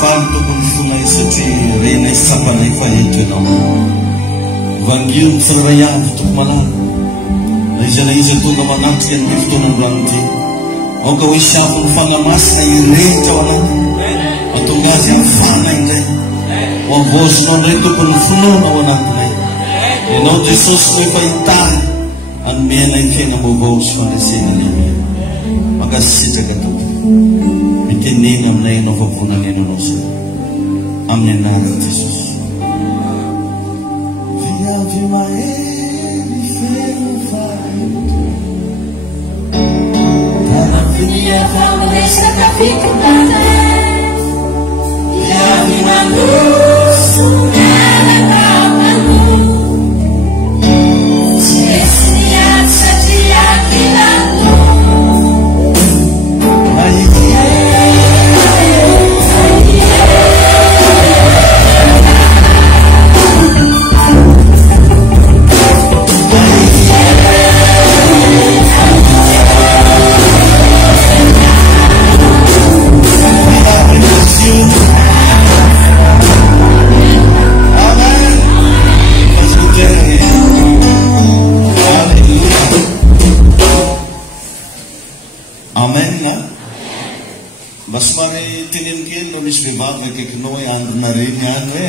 faly tokony fonay satria rena sapanay faheto ianao vangio tsirairay avy toko malala na iza na iza tonga manatrika ny fotoanandroany ty aoka hoe siafony fanamasina irehetra ao anaty atonga azy afana indray ho avosonao indray tokony finoana ao anatinay ianao Jesosy no efa hitany anomeanay fiaina vaovao sy fandresena lehibe mankasitraka tompoko miteneny aminay ianao favonanena anao sy amin'ny anarany Jesosy viavy mahely feno faheto tarafinia famoresaka fikotana viavy manoso Basmari tinin kian no misy vehivavy akaikinao hoe androna reny any hoe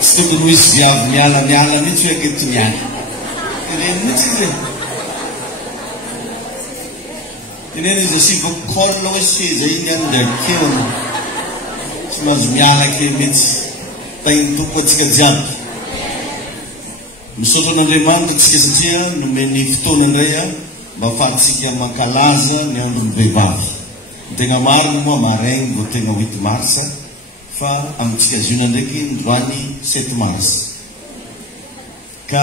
tsy tokony misy viavy miala mihitsy hoe aketo miala teneny mihitsy izy teneny izy asivakokola hoe seza iny any dia keona tsy mahazo miala ke mihitsy tainy tompo atsika jiaby misaotra an'Andriamanitra atsika satria nomeny fotoana indray mba ahafahantsika mankalaza ny andron'ny vehivavy tegna marina moa maraigny vao tegna 8 marsa fa amintsika ziona ndraiky androany 7 mars ka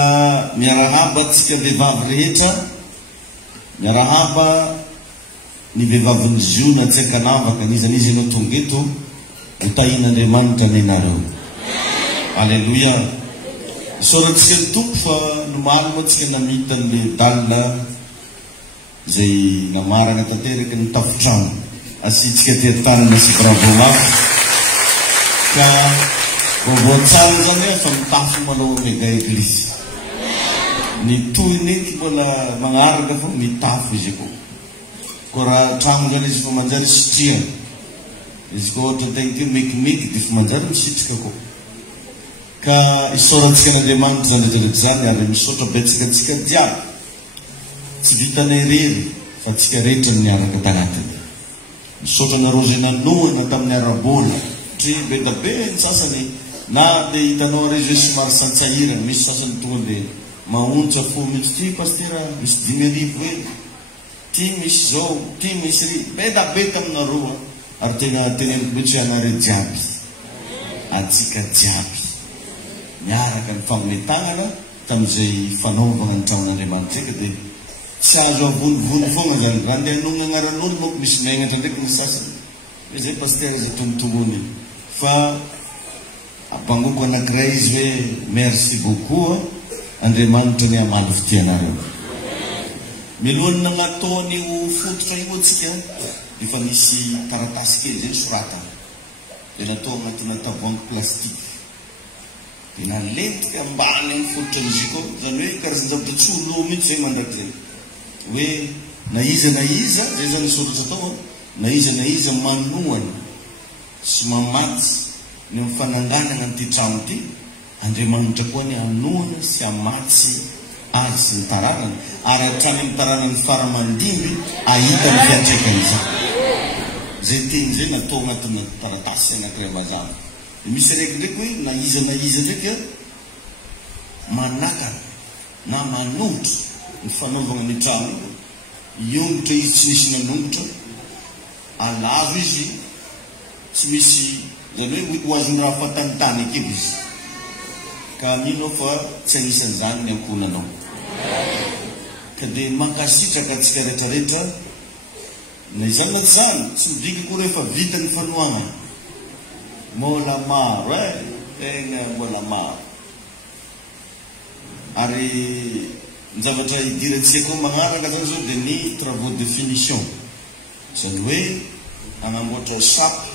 miarahaba atsika vehivavy rehetra miarahaba ny vehivavin'ny ziona tsy akanavaka nizanizy ianao tonga eto hotahin'Andriamanitra nenareo alleluia isaorantsika ny tompo fa nomaly moa atsika namita n'le dalina zay namarana tanteraka ny tafotrano asitsika tetanana sy bravo mafy ka vovoatsara zany hoe fa mitafo manao mega eglisy ny tohiny eky mbola magnaraka fa mitafo izy ko raha trano zany izy fa manjary sitria izy ko ohatra tegna ke mekimeky dia fa manjary misitrika ko ka isaorantsika n'Andriamanitra zany rehetrarehetra zany ary misaotra betsaka antsika diaby tsy vitanay rery fa tsika rehetra niaraka tagnatiny misaotra nareo zay nanoana tamin'ny arabola satria be da be ny sasany na dia hitanao rezy hoe somary santsahirana misy sasany tonga dia maontsa fo mihitsy ty pastera misy 10,000 eny ty misy zao ty misy ry be da be taminareo ary tena teneniko mihitsy hoe anareo jiaby atsika jiaby miaraka ny famonetagnana tamin'izay fanaovana ny tranon'Andriamanitra eka dia tsy azo avonivony foana zany raha ndeha hanonona agnaran'olo moko misy magnatra ndraiky ny sasany hoe zay pastera zay tombotongony fa abangoko anankiray izy hoe merci beaucoup Andriamanitra ny amaly fitianareo milohany nagnataon'io fototra io atsika efa misy taratasy kely zay sorata dia natao agnatina tavoangy plastique dia nalentika ambany amin'ny fototra izy ko zany hoe karazan-javatra tsolo mihitsy zay mandraky zay hoe na iza zay zany soratra tao na iza manohana sy mamatsy ny mifananganana n'ity trano ity Andriamanitra koa ny anohana sy amatsy azy sy ny taranany ary hatrany amin'ny taranany faramandimby ahita ny fiantraikany izany zay teny zay natao agnatina taratasy anankiray mazava misy raiky ndraiky hoe na iza ndraiky manakana na manohitra ny fanaovana ny trano iongotra izy tsy misy nanongotra alavo izy tsy misy zany hoe ho azony raha fatanitany eky izy ka mino fa tsy anisan'izany ny ankonanao ka dia mankasitraka antsika rehetrarehetra na izany na zany tsy midiky koa rehefa vita ny fanoana mbola maro tegna mbola maro ary ny zavatra idirantsika koa magnaraka zany zao dia ny travaux de finition zany hoe anamboatra sapy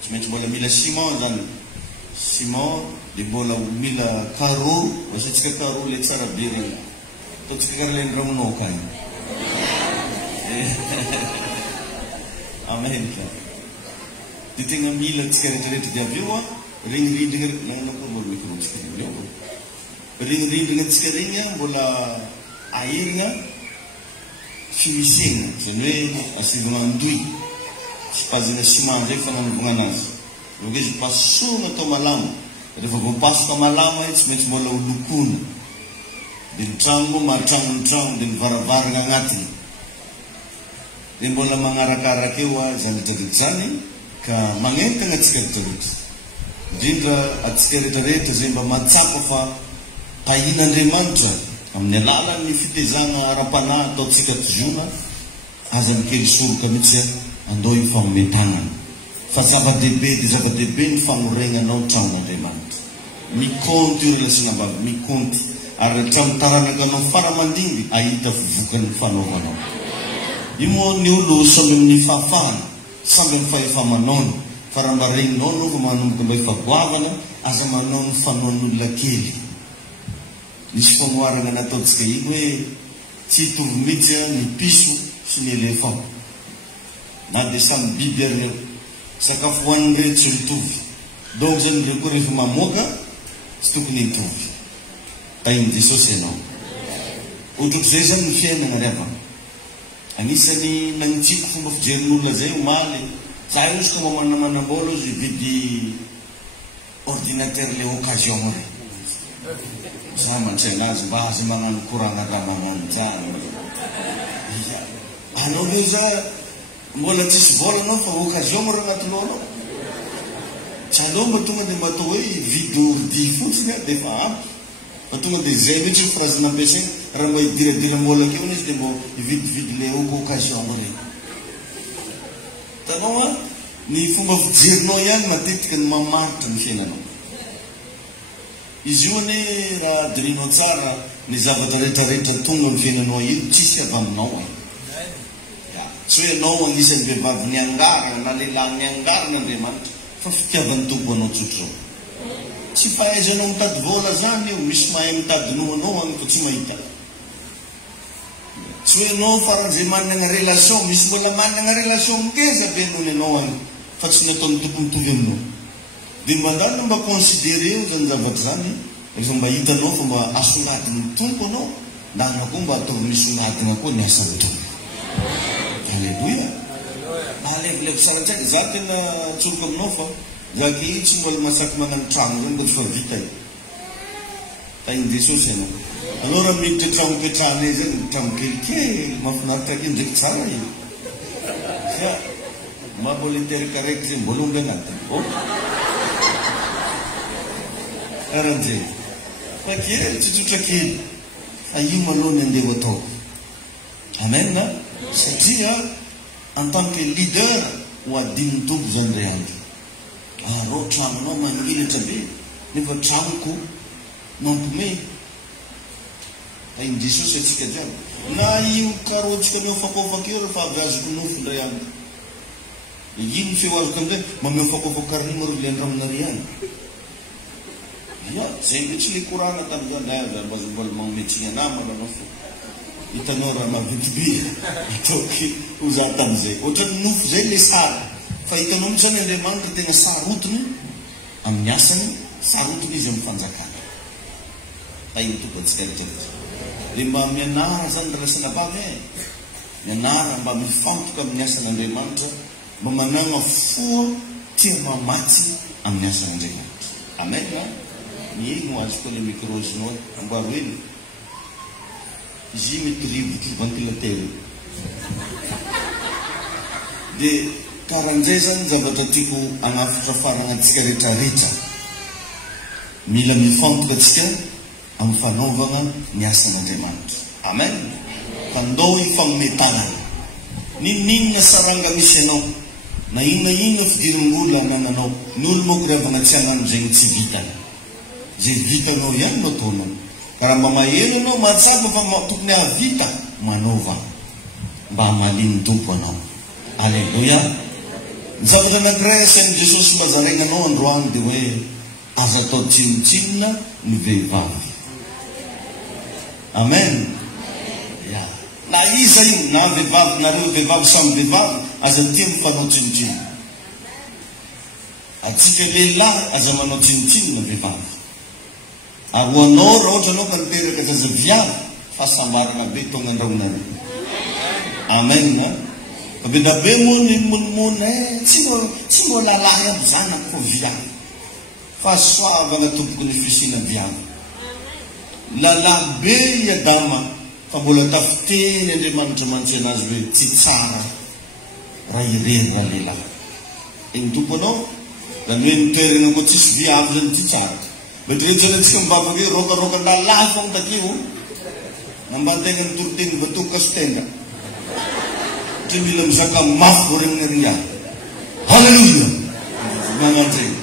tsy maintsy mbola mila ciment zany ciment dia mbola mila carreau asiantsika carreau le tsara be regny ataontsika karaha le ndramonao kany amen ka dia tegna mila tsika rehetrarehetra dia avy eo a regny nananambola microtsika regny eo regny tsika regny a mbola aherigna fimisegna zany hoe asivana andoy sy pazina ciment zay fananovana anazy donc izy pasona atao malama rehefa voapasoka malama tsy maintsy mbola holokona dia ny trano moa mahatrano ny trano dia ny varavarana agnatiny dia mbola magnarakaraka eo a zany rehetrarehetra zany ka magnentana atsika rehetrarehetra indrindra atsika rehetrarehetra zay mba matsapa fa pahin'Andriamanitra amin'ny alalan'ny fitezana ara-panahy ataotsika tozona aza mikely soroka mihitsy andao hifamomentanana fa zava-dehibe dia zava-dehibe ny fanoregnanao tranon'Andriamanitra mikonty io relation ambavy mikonty ary trano taranakanao faramandimby ahita vivokany fanaovanao io moa ny olo samby amin'ny fahafahana samby amin'ny fahefa-manaony fa raha mba regninao no fa manomboka mba efa-goavana aza manao ny fanaon'olona kely nisy fanoharana nataotsika iny hoe tsy hitovy mihitsy ny piso sy ny elefant na dia samy biby ary reo sakafo hoaniny reo tsy mitovy donc zany reo koa rehefa mamoaka tsy tokony hitovy tainy Jesosy ianao ohatrako zay zany ny fiainana riavana anisany nagnitsiko fomba fijerin'olona zay omaly za io izy ka manambola izy hividy ordinateur le occasion re za mantsena azy mba azy magnano korana raha magnano jany anao io za mbola tsisy vola anao fa occasion raha agnatinao anao tsy aleo mba tonga dia mba atao hoe vidy ordi fotsiny a dia efa ampy fa tonga dia zay mihitsy phrase nampiasaina raha mba hidiradira mbola keo izy dia mba hividividy le occasion regny tanao a ny fomba fijerinao ihany matetika ny mamaritra ny fiainanao izy io ane raha dirinao tsara ny zavatra rehetrarehetra tonga ny fiainanao ino tsisy avy aminao tsy hoe anao anisan'ny vehivavy ny angarana na lehilahy ny angarana Andriamanitra fa fitiavan'ny tompo anao tsotrao tsy fahaizanao mitady vola zany io misy mahay mitadinao anao any fa tsy mahita tsy hoe anao faran'izay manana relation misy mbola manana relation mingeza be nohony anao any fa tsy ny ataon'ny tompo mitovy aminao dia mandany mba considéré eo zany zavatra zany rehefa mba hitanao fa mba asongadiny tompo anao na na koa mba ataovy misongadina koa ny asan'ny tompo alleluia alevilevi sara ntsaiky za tena tsoroka aminao fa zaky io tsy mbola masaky magnano trano zany mba tsy fa vita io tainy Jesosy ianao anao raha miditra trano petrahanay zany trano kelikely mahafinaritra ake ndraiky tsara io fa mbola iterakareky zay mbola omby agnatiny karan'izay fa kely tsotsotra kely fa io maloha ny andeha ho atao amen satria en tant que leader ho adin'ny tompo zany ray andro rô tranonao manilatra be nefa tranoko mampome ainy Jesosy atsika jiaby na io karotsika miofakofaka eo rehefa avy azoko nofo ndray andro ino ny feo azoko amizay mameofakofaka karnimo ro le andramina ry any ya zay mihitsy le korana tamizany mbola manometsina namana anao fo hitanao raha mavitibe ataoky ho za tamizay ohatrany nofo zay le sara fa hitanao mihitsy zany Andriamanitra tena sarotiny amin'ny asany sarotiny izy amin'ny fanjakana tainy tompo atsika rehetrarehetra dia mba mianara zany ralasana bavy mianara mba mifantoka amin'ny asan'Andriamanitra mba manana foa tia mamatsy amin'ny asan'Andriamanitra amen miegno azy koa le microzinao ambaro eny izy mety rivotro ventilateur dia karan'izay zany zavatra tiako anafitra faranantsika rehetrarehetra mila mifantoka atsika amin'ny fanaovana ny asan'Andriamanitra amen fa ndao ifanometanana ninona saranga misy anao na inona fidirin'olona anananao ny olo moa koreavana tsy anano zay tsy vitana zay vitanao ihany no ataonao karaha mba maheno anao mahatsapa fa tokony ahavita manaova mba hamaliny tompo anao Aleluia. Ny zavatra anankiray asain'i Jesosy mazaraina anao androany dia hoe aza atao tsinotsinona ny vehivavy. Amen. Ya. Na iza io, na vehivavy, nareo vehivavy samy vehivavy, aza tia mifanao tsinotsinona. Atsika lehilahy aza manao tsinotsinona vehivavy. Ary ho anao raha ohatra anao ka niteraka zazaviavy, fahasambarana be tonga andrahonareo. Amen. Kabeda be moa ny monimony tsy mbo lalahy aby zanako ko viavy. Fa soavana tompoko ny fisina viavy. Lalahy be i Adama fa mbola tafiteny Andriamanitra mantsy anazy hoe tsy tsara raha irery raha lehilahy. Iny tomponao zany hoe nitoerana ko tsisy viavy zany tsy tsara. Betrehetsana tsika mivavaka hoe rokaroka lalahy fa takio nambantegna nitoroteny vatoko kasitenga. Mila mizaka mafy vorengn'eringa. Haleluya. Magnatregny.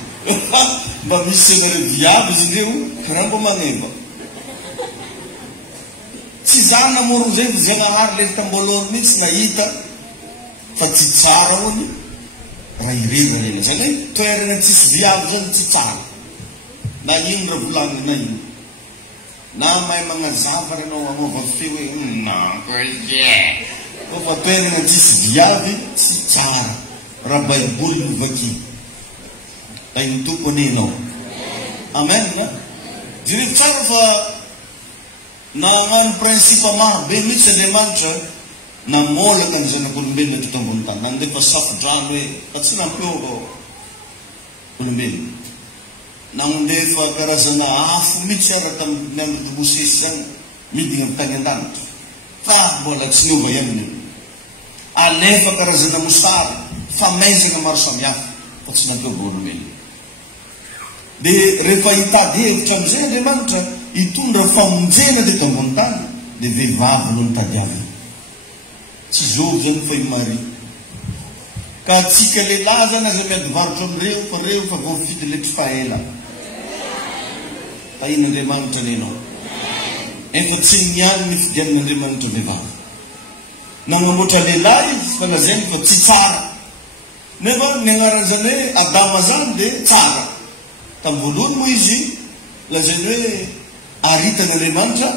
Mba misy senare viavy izy ireo karaha mbo magneva. Tsy zana moro zay Zagnahary le tambolohany mihitsy nahita fa tsy tsara hono raha irery rena. Zany hoe toerana tsisy viavy zany tsy tsara. Na ino raha volagnina na ino. Na mahay magnazava renao amaova feo hoe nanko ie. Fa toerana tsisy viavy tsy tsara raha baiboly no vaky. Da iny tompony ianao. Amen. Direo tsara fa nagnano prinsipa maro be mihitsy Andriamanitra namolaka ny zanak'olombelona teto ambony tany. Nandefa safodrano hoe fa tsy nampiova olombelona. Nandefa karazana afo mihitsy ara tamin'ny andro Mosesy zany midina amin'ny tany an-danitra. Fa mbola tsy niova ihany. Alefa karazana mosary famaizana maro samihafa fa tsy nampiova olombelona. Dia rehefa hitady hevitra amin'izay Andriamanitra hitondra famonjena teto ambony tany dia vehivavy no nitadiavina. Tsy zovy zany fa i Maria. Ka atsika lehilahy zany aza miady varotra amin'ireo fa vao mifidy letry faela. Tahin'Andriamanitra nenao. Efa tsy niany ny fidian'Andriamanitra vehivavy. Nanamboatra lehilahy izy fa lazainy fa tsy tsara. Nefa ny agnaran'izany hoe Adama zany dia tsara. Tamin'ny voalohany moa izy lazainy hoe aritan'Andriamanitra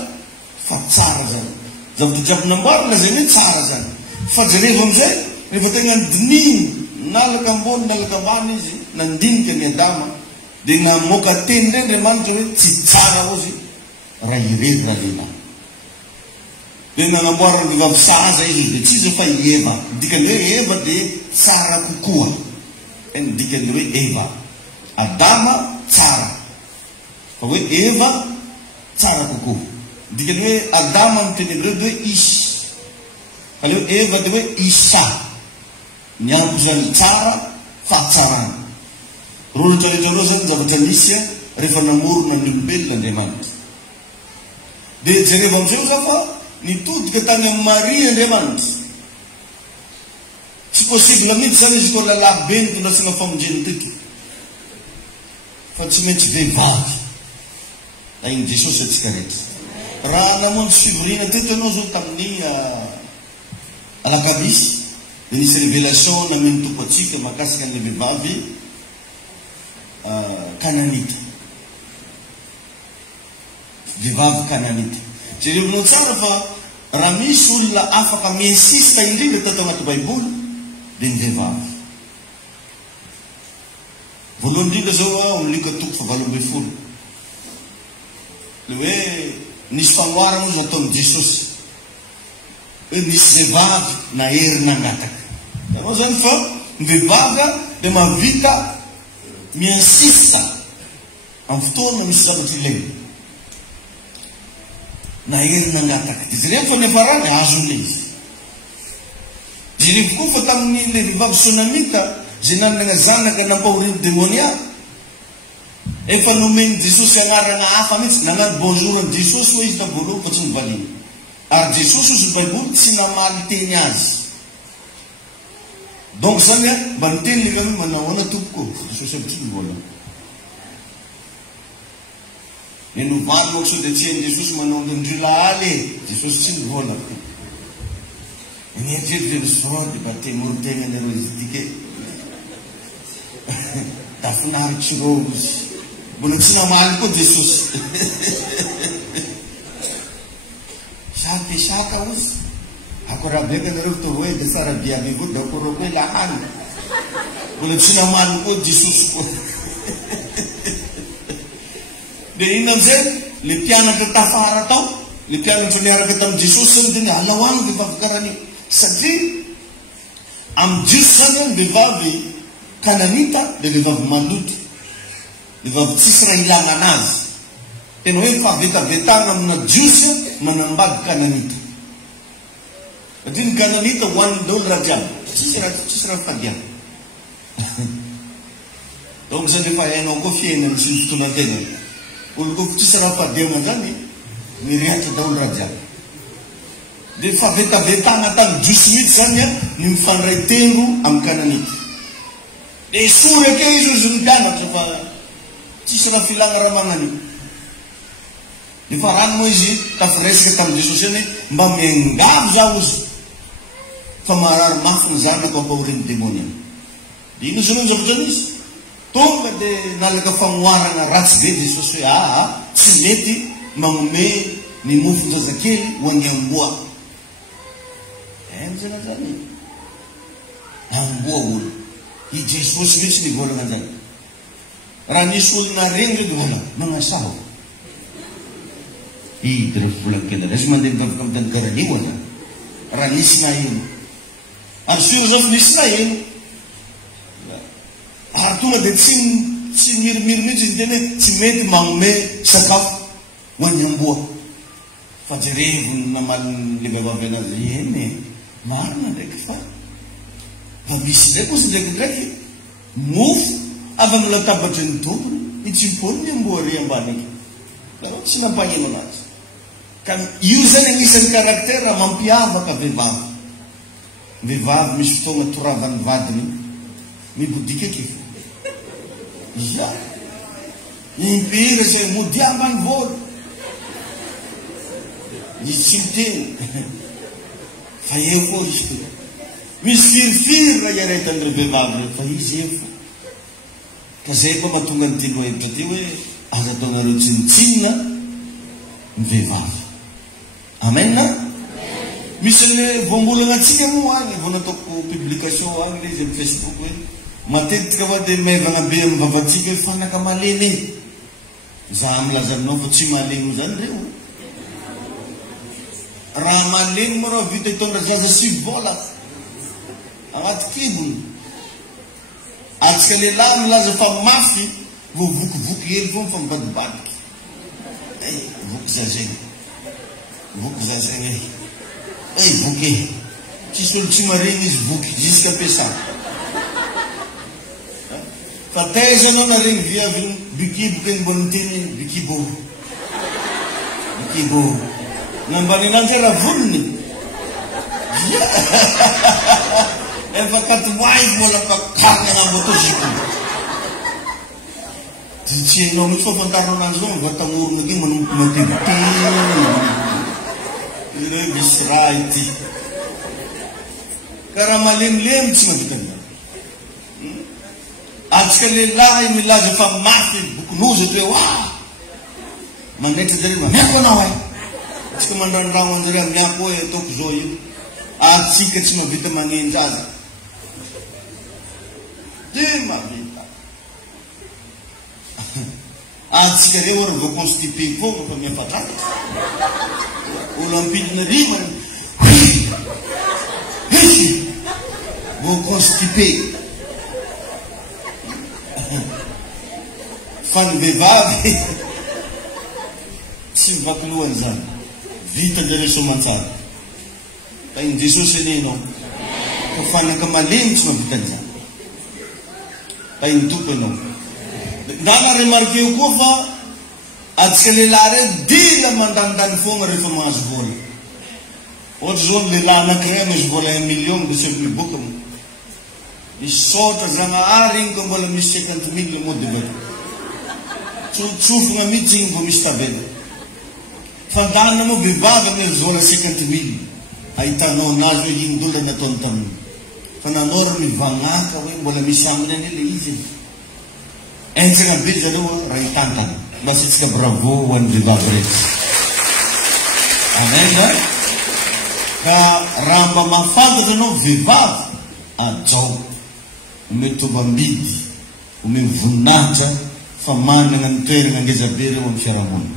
fa tsara zany. Zavatra jiaby namboary lazainy hoe tsara zany. Fa jereva amin'izay rehefa tegna nidininy nalaka ambony nalaka ambany izy nandinika ny Adama dia namoaka teny indray Andriamanitra hoe tsy tsara ozy raha irery raha lehilahy. Dia nanamboarany vehivavy sahaza izy dia tsy izy fa Eva. Dikany hoe Eva dia tsara kokoa. Dikany hoe Eva. Adama tsara. Fa hoe Eva tsara kokoa. Dikany hoe Adama amin'ny teny hebreo dia hoe Isy. Fa leo Eva dia hoe Isa. Miampy zany tsara fahatsarana. Rolatra rehetra zany zavatra nisy rehefa namorona ny olombelona Andriamanitra. Dia jereva amin'izay za fa nitodika tany amin'ny Maria Andriamanitra. Tsy possible mihitsy zany izy koa lalahy be nitondrasana famonjeny teto. Fa tsy maintsy vehivavy. Da iny Jesosy atsika rehetra. Raha namonjy fivorina teto ianao zao tamin'ny alakamisy dia nisy révélation nameny tompo atsika mahakasika ny vehivavy Kananita. Vehivavy Kananita. Jerevinao tsara fa raha misy olona afaka miinsista indrindra tato anaty baiboly dia ny vehivavy. Voalohany indrindra zao amin'ny Luka 7:20. Le hoe nisy fanoharana ozy ataon'i Jesosy hoe nisy vehivavy nahery nangataka. Ianao zany fa ny vehivavy dia mahavita miinsista amin'ny fotoana misy zavatra ilaina. Nahery nangataka. Dia jereo fa nefa rany azon'ilay izy. Jereo koa fa tamin'ny le vehivavy Sonamita zay nanana zanaka nampahoriny demoniaka. Efa nomeny Jesosy anarana hafa mihitsy nagnano bonjour an Jesosy hoe izy tamin'ny fa tsy nivaliana. Ary Jesosy ozy ny baiboly tsy namaly teny azy. Donc zany mba niteny le kamy manao ana tompoko Jesosy aby tsy nivolana. Nenovaly moa so dia tsy hain Jesosy manao ndrila aly Jesosy tsy nivolana. Ngejery sody mba temoro-tegna nareo izy dike. Da finaritsy rô izy. Mbola tsy namaly koa Jesosy. Saka saka ozy. Ako raha beka nareo to hoe de tsara biavy avao da ako rô hoe lahany. Mbola tsy namaly koa Jesosy koa. De ino amizay le mpianatra tafara tao, le mpianatra niaraka tamin'i Jesosy zany teny alao agny vehivavy karahan'io. Satria amin'ny Jiosy zany ny vehivavy kananita le vehivavy maloto, vehivavy tsisy raha ilana anazy. Tena hoe favetavetana amina Jiosy manambady kananita. Satria ny kananita hoan'ny daholo raha jiaby, tsisy raha fadiana. Donc zany rehefa hainao koa fiainana sy ny fotoanan-tena. Olo koa tsisy raha fadiana zany mirehatra daholo raha jiaby. De favetavetana tamin'ny Jiosy mihitsy zany ny mifandray tengo amin'ny kananita. De sory ake izy ozy ny mpianatra fa tsisy raha filana raha magnanio. Efa rano moa izy tafiresaka tamin'i Jesosy any mba miangavo zaho ozy fa marary mafy ny zanako ampahorin'ny demôny any. De ino izy zavatra izy tonga de nalaka famoarana ratsy be Jesosy hoe tsy mety magnome ny mofon-jazakely ho an'ny amboa. Zana zany amboa olo i Jesosy mihitsy ny volana zany. Raha nisy olona regny zao volana magnasaho idy rehefa volana kely resy mandeha mivavaka amin'ny tany karanio ana raha nisy na ino ary siro zao fa nisy na ino ary tonga de tsy mirimiry mihitsy izy teny hoe tsy mety magnome sakafo ho an'ny amboa. Fa jerevony namaly le vehivavy anazy eny marina ndraiky fa misy ndraiky ozy ndraikidraiky mofo avy amin'ny latabatry ny tompony itsipony ny amboa ry ambany eky fa tsy nampagnino anazy. Ka io zany agnisan'ny karaktera mampiavaka vehivavy. Vehivavy misy fotoana toravan'ny vadiny mibodika eky ya impihira zay mody ambany volo izy tsy miteny fa efo izy misy firifiry raha iaretan'ireo vehivavy fa izy efo. Ka zay koa mahatonga ny telo hevitra ty hoe aza ataonareo tsinitsinina ny vehivavy. Amen. Misy ny voambolana atsika moa agny vao nataoko publication agny le izy amin'ny Facebook hoe matetika fa de maivana be amin'ny vavatsika hoe fanaka maleny e. Za milazanao fa tsy maleny zany reo. Raha maleny moa raha vita hitondra zaza 7 vola agnaty kibony. Atsika lehilahy milaza fa mafy vo vokivoky hely foa mifambadibadiky. Voky zazegny. Voky zazegny voky e. Tsisy olo tsy maregny izy voky jusqu'à ampiasana. Fa taiza anao na regny viavy bikibo keny mbo niteny bikibo. Bikibo. Nambany ananjy raha volony. Efa katomoay mbola pakarina agnambo atao zikony. Tsy hainao mihitsy fafantaranao anazy zao vatamorona ake manomboky mateviteny. Ireo misy raha ity. Ka raha malemilemy tsy navitany. Atsika lehilahy milaza fa mafy bokonozy hoe wa mandraitra zare miako anao ay. Atsika mandrandragno anjare miako hoe ataoko zao io. Atsika tsy mavita magnenjaza. De mavita. Atsika reo ary vao constipé foana fa miafatratra. Olo ampidina rivana. Vao constipé. Fa ny vehivavy tsy mivaky lohany zany. Vita ndrare soamantsara. Fa iny Jesosy enenao. Fa fanaka malemy tsy mahavita an'izany. Fa iny tompo ianao. Ndana remarqué koa fa atsika lehilahy reo dila mandandany foana rehefa mahazo vola. Ohatra zao lehilahy anankiray misy vola 1 million de seul miboka mo. Misaotra Zagnahary igny ka mbola misy 50 000 moa de tsofogna mihitsy igny mbo misy tabela. Fandana moa vehivavy ame vola 50 000. ahitanao anazy hoe ino dolana nataony taminy fa nanao raha mivagnaka hoe mbola misy aminy any le izy entsagna be zareo raha hitantana masitsika bravo ho an'ny vehivavy rehetra amen a ka raha mba mahafantatra anao vehivavy ajao ome tombambidy ome voninahitra fa manana ny toerana ngezabe reo amin'ny fiarahamonina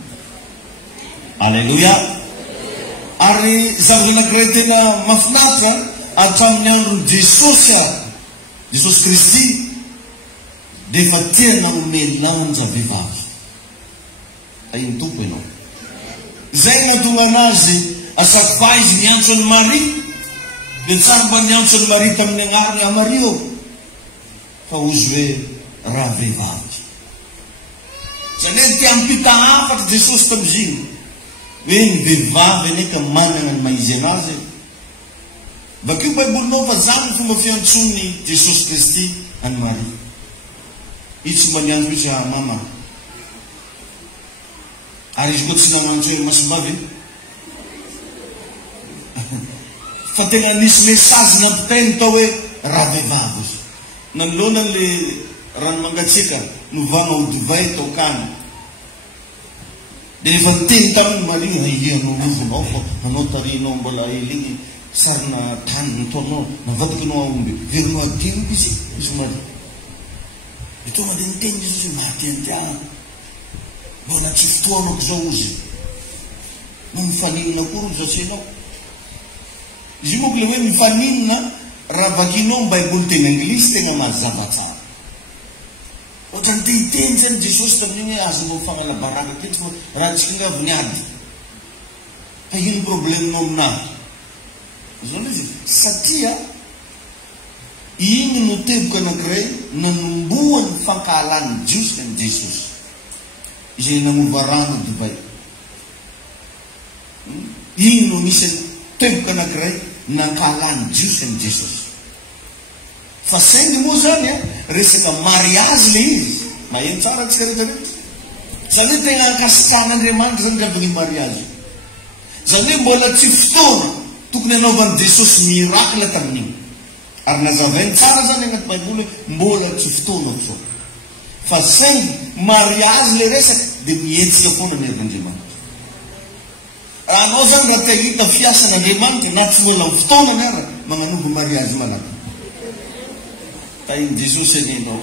alleluia ary zavatra anankiray tena mahafinaritra hatramin'ny andron'i Jesosy Kristy dia efa tena ome lanja vehivavy iny tompo ianao zay nahatonga anazy asakifà izy niantso any Maria dia tsara mba niantso any Maria tamin'ny agnarany Maria fa ozy hoe raha vehivavy zany hoe tia ampita hafatra Jesosy tamiziny hoe ny vehivavy aneka manana ny maizy anazy bakeo baibolinao fa zany fomba fiantsony Jesosy Kristy any Maria izy tsy mba niantso misy mama ary izy koa tsy nanantso hoe masimbavy fa tena nisy mesazy nampitainy tao hoe raha vehivavy izy nanolona le rano mangatsiaka novana ho divay tao kany dia rehefa niteny taminy Maria ianao ovonao fa anao tarinao mbola eligny sarina tany nataonao navadika anao aomby verinao adino izy Maria dia tonga dia niteny izy mahatiantia mbola tsy fotoanako zao izy no mifaninina kory izy atsenao izy io moko le hoe mifaninina raha vakinao ny baiboly teny anglisy tena mazava tsara ohatra ny tehiteny zany Jesosy tamin'iny hoe azonao fanalabaraka kety fa raha tsika ngavy niady fa ino problemenao aminahy zany izy satria iny no teboka anankiray nanomboany fankahalany jiosy ny Jesosy izay namova rano divay iny no misy teboka anankiray nankahalany jiosy ny Jesosy fa saingy moa zany resaka mariazy le izy maheno tsara atsika rehetrarehetra zany hoe tena ankasitrahan'Andriamanitra zany ravagny mariazy zany hoe mbola tsy fotoana tokony anaovan'i Jesosy mirakla tamin'iny ary nazavainy tsara zany agnaty baiboly hoe mbola tsy fotoana zao fa saingy mariazy le resaka dia mihetsika foana ny herin'Andriamanitra raha anao zany raha tia hita fiasan'Andriamanitra na tsy mbola ny fotoana ny ara magnanombo mariazy malaka tainy Jesosy aninao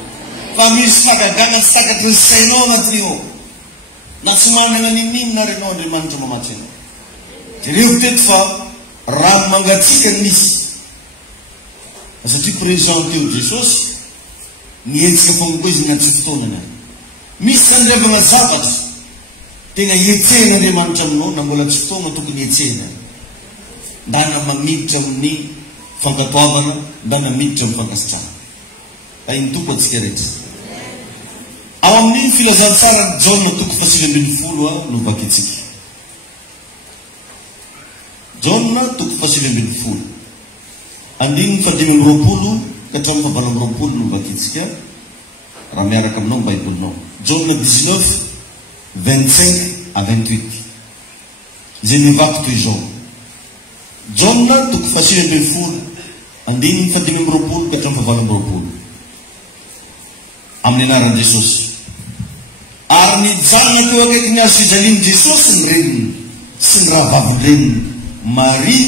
fa misy fagagana tsy takatry ny sainao agnatin'io na tsy manana ninina ary anao Andriamanitra mamatsy anao jereo teto fa rano mangatsika misy satria présent teo Jesosy nietsika fongo izy natsy fotoanany misy sandrevana zavatra tena hietsehana Andriamanitra aminao na mbola tsy fotoana tokony hietsehana ndana mamiditra amin'ny fankatoavana ndana miditra amin'ny fankasitrahana iny tompo atsika rehetra ao amin'ny filazantsara Jaona toko 7:10 no vakitsika Jaona toko 7:10 andiny 5:20 ka hatramin'ny 7:20 no vakitsika raha miaraka aminao ny baibolinao Jaona 19:25-28 izay nivaky toy izao Jaona toko 7:10 andiny 5:20 ka hatramin'ny 7:20 amin'ny anaran'i Jesosy ary nijanona teo akaiky ny azo fijaliany Jesosy ny reniny sy ny rahavaviny reniny Maria